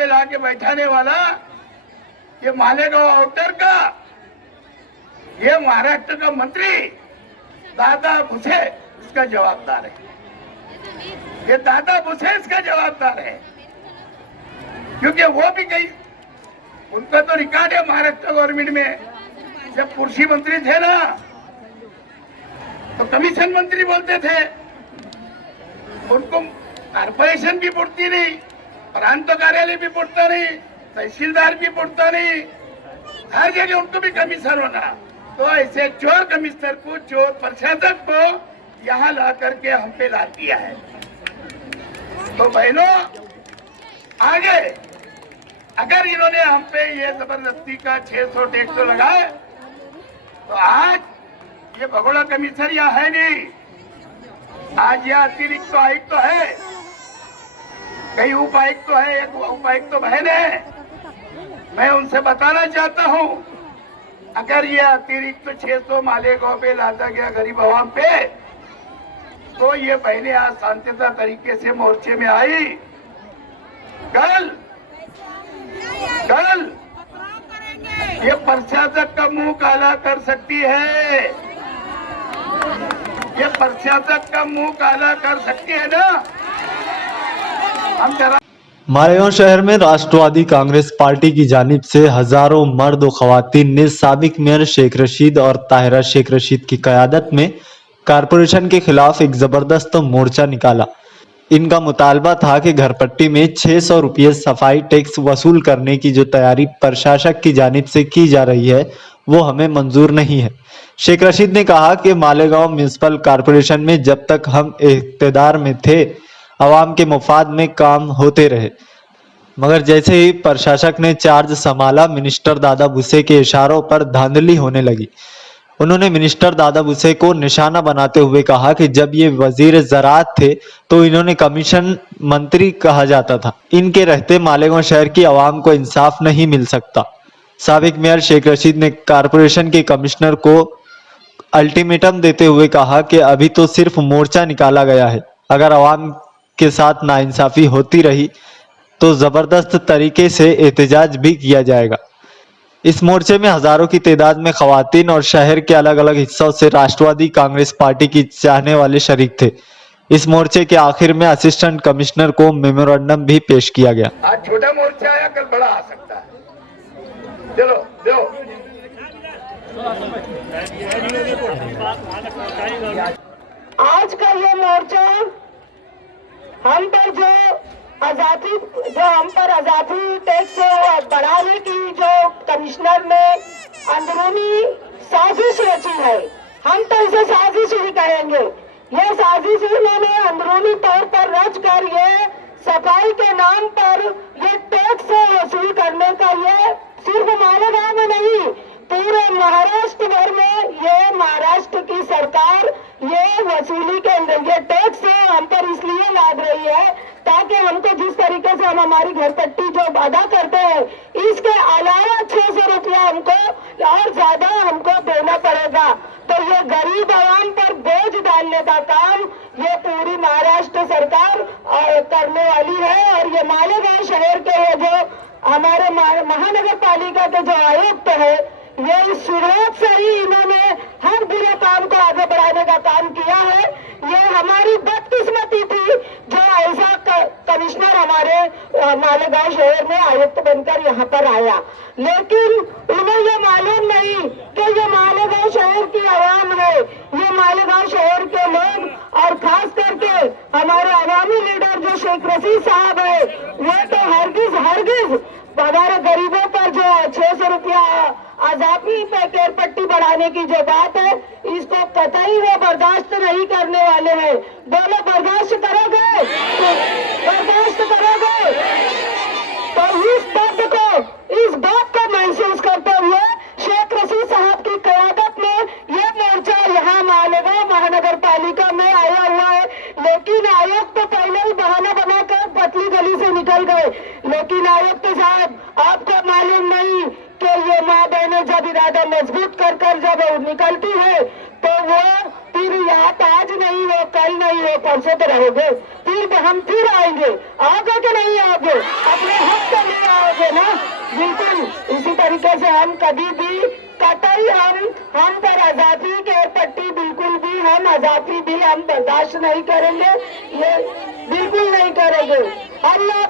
पे लाके बैठाने वाला ये मालेगांव आउटर का ये महाराष्ट्र का मंत्री दादा भुसे इसका जवाबदार है। ये दादा भुसे इसका जवाबदार है, क्योंकि वो भी कहीं उनका तो रिकॉर्ड है महाराष्ट्र गवर्नमेंट में। जब कृषि मंत्री थे ना तो कमीशन मंत्री बोलते थे, उनको कारपोरेशन भी पुड़ती नहीं, प्रांत कार्यालय भी पुड़ता नहीं, तहसीलदार भी पुड़ता नहीं, हर जगह उनको भी कमीशन होना। तो ऐसे चोर कमिश्नर को, चोर प्रशासक को यहाँ ला करके हम पे ला दिया है। तो बहनों, आगे अगर इन्होंने हम पे ये जबरदस्ती का 600 टैक्स लगाए तो आज ये भगोड़ा कमिश्नर यहाँ है नहीं, आज यह अतिरिक्त आयुक्त तो है, कई उपायुक्त तो है, एक उपायुक्त तो बहन है। मैं उनसे बताना चाहता हूँ, अगर ये अतिरिक्त 600 मालेगांव पे लाता गया गरीब आवाम पे, तो ये बहनें आज शांतिता तरीके से मोर्चे में आई। कल ये प्रशासक का मुंह काला कर सकती है, ये प्रशासक का मुंह काला कर सकती है ना। हम जरा मालेगांव शहर में राष्ट्रवादी कांग्रेस पार्टी की जानिब से हजारों मर्द और खवातीन ने साबिक मेयर शेख रशीद और ताहिरा शेख रशीद की क़यादत में कारपोरेशन के खिलाफ एक जबरदस्त मोर्चा निकाला। इनका मुतालबा था कि घरपट्टी में 600 रुपये सफाई टैक्स वसूल करने की जो तैयारी प्रशासक की जानिब से की जा रही है वो हमें मंजूर नहीं है। शेख रशीद ने कहा कि मालेगांव म्यूनिसिपल कॉरपोरेशन में जब तक हम इक़्तिदार में थे आवाम के मुफाद में काम होते रहे, मगर जैसे ही प्रशासक ने चार्ज संभाला मिनिस्टर दादा भुसे के इशारों पर धांधली होने लगी। उन्होंने मिनिस्टर दादा भुसे को निशाना बनाते हुए कहा कि जब ये वजीर ज़राअत थे तो इन्होंने कमीशन मंत्री कहा जाता था, इनके रहते मालेगांव शहर की आवाम को इंसाफ नहीं मिल सकता। साबिक मेयर शेख रशीद ने कारपोरेशन के कमिश्नर को अल्टीमेटम देते हुए कहा कि अभी तो सिर्फ मोर्चा निकाला गया है, अगर आवाम के साथ नाइंसाफी होती रही तो ज़बरदस्त तरीके से एहतजाज भी किया जाएगा। इस मोर्चे में हजारों की तादाद में खवातीन और शहर के अलग अलग हिस्सों से राष्ट्रवादी कांग्रेस पार्टी की चाहने वाले शरीक थे। इस मोर्चे के आखिर में असिस्टेंट कमिश्नर को मेमोरेंडम भी पेश किया गया। आज छोटा मोर्चा आया, कल बड़ा आ सकता है। चलो दो आज का ये मोर्चा हम पर आजादी टैक्स बढ़ाने की जो कमिश्नर ने अंदरूनी साजिश रची है, हम तो इसे साजिश ही कहेंगे। ये साजिश इन्होंने अंदरूनी तौर पर रच कर ये सफाई के नाम पर ये टैक्स वसूल करने का, ये सिर्फ मालेगांव में नहीं पूरे महाराष्ट्र भर में ये महाराष्ट्र की सरकार ये वसूली के अंदर ये टैक्स हम पर इसलिए लाद रही है ताकि हमको जिस तरीके से हम हमारी घरपट्टी जो अदा करते हैं इसके अलावा 600 रुपया हमको और ज्यादा हमको देना पड़ेगा। तो ये गरीब आवाम पर बोझ डालने का काम ये पूरी महाराष्ट्र सरकार करने वाली है। और ये मालेगांव शहर के ये जो हमारे महानगर पालिका के जो आयुक्त है, ये इस शुरुआत से ही इन्होंने हर बुरे काम को आगे बढ़ाने का काम किया है। ये हमारी बदकिस्मती थी जो ऐसा कमिश्नर हमारे मालेगांव शहर में आयुक्त बनकर यहाँ पर आया, लेकिन उन्हें ये मालूम नहीं कि ये मालेगांव शहर की आवाम है, ये मालेगांव शहर के लोग और खास करके हमारे अवामी लीडर जो शेख रशीद साहब है, वो तो हरगिज हमारे गरीबों पर जो 600 रुपया आजादी पे केरपट्टी बढ़ाने की जो बात है इसको कतई वो बर्दाश्त नहीं करने वाले हैं। बोलो बर्दाश्त करोगे? बर्दाश्त करोगे? तो इस बात को महसूस करते हुए शेख रशीद साहब की क़यादत में ये मोर्चा यहाँ मालेगांव महानगर पालिका में आया हुआ है। लेकिन आयुक्त तो पहले ही बहाना बनाकर पतली गली से निकल गए। लेकिन आयुक्त साहब आपको मालूम नहीं कि ये माँ बहनें जब इरादा मजबूत कर जब निकलती है तो वो फिर यहाँ आज नहीं हो, कल नहीं हो, परसों तो रहोगे। फिर आएंगे। आओगे कि नहीं आओगे? अपने हक के लिए आओगे ना? बिल्कुल इसी तरीके से हम कभी भी कतई हम पर आजादी के पट्टी बिल्कुल भी हम आजादी भी हम बर्दाश्त नहीं करेंगे, ये बिल्कुल नहीं करेंगे। अल्लाह